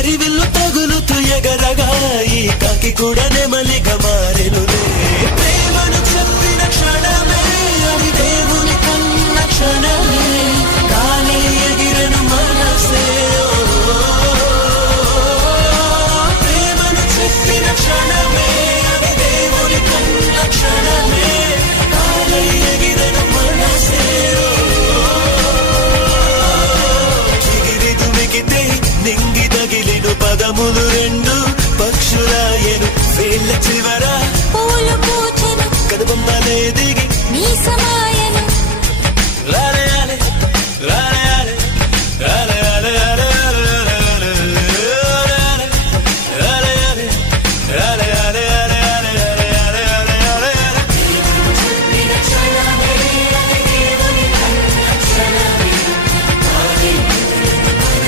హరివిల్లు తగులుతూ ఎగరగా ఈ కాకి కూడా నెమలిగా మారెనులే. ప్రేమను చెప్పిన క్షణమే అది దేవుని కన్న క్షణమే, కానీ ఎగిరను మనసే. ప్రేమను చెప్పిన క్షణమే అది దేవుని కన్న క్షణమే, కానీ ఎగిరను మనసే. చిగిరి దుమికితే నింగి తగిలిను పదములు రెండు పక్షులాయను వేళ్ళ